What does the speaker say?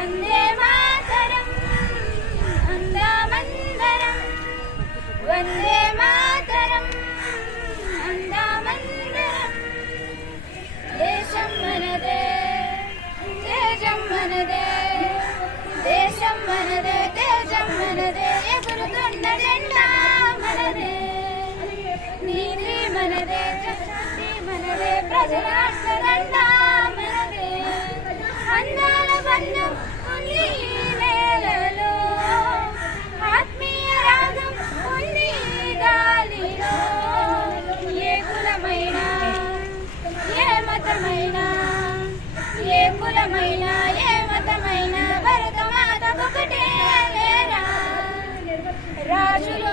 వందే మాతరం అందామందరం వందే మాతరం అందామందరం దేశం మనదే తేజం మనదే దేశం మనదే తేజం మనదే ఎగురుతున్న జెండా మనదే నీతి మనదే శక్తి మనదే ప్రజల అండదండ మనదే అందాల బంధం ఉంది ఈ నేలలో ఆత్మీయ రాగం ఉంది ఈ గాలిలో ఏ కులమైనా ఏ మతమైనా ఏ కులమైనా ఏ మతమైనా భరత మాత ఒకటే లేరా రాజులు